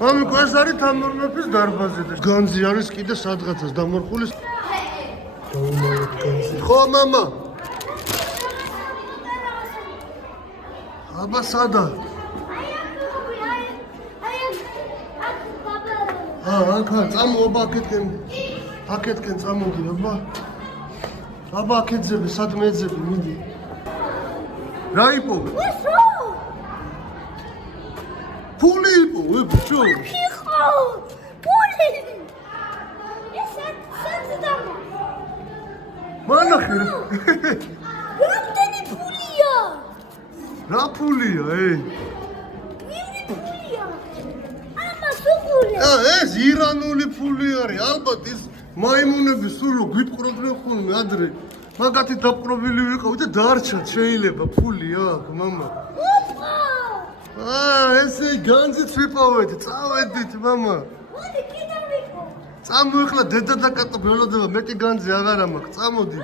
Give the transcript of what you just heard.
მამიკო, ეს არის თამარ მეფის დარბაზი და განძი არის კიდე სადღაცას დამორხული. დაუმალეთ განძი. ხო, მამა. აბა სადა? აქა წამოობა აქეთკენ წამოდი აბა. აბა აქეთზები, სად მეძები, მიდი. რა იპოვე? ფული იპოვე, ბიჭო. ხო, ფული. ეს საძდამა. მანახე. რამდენი ფულია? რა ფულია, მივრი ფულია. ამას უყურე. ეს ირანული ფული არის, ალბათ ის მაიმუნები სულ გვიპყრობდნენ ხოლმე ადრე. მაგათი დაპყრობილი ვიყავი და დარჩათ შეიძლება ფული აქ, მამა. ესე განძიც ვიპოვეთ, წავედით, მამა. მოდი კიდევ ვიყო. წამოეხლა დედა და კატო ველოდება, მეტი განძი აღარ მაქვს, წამოდი.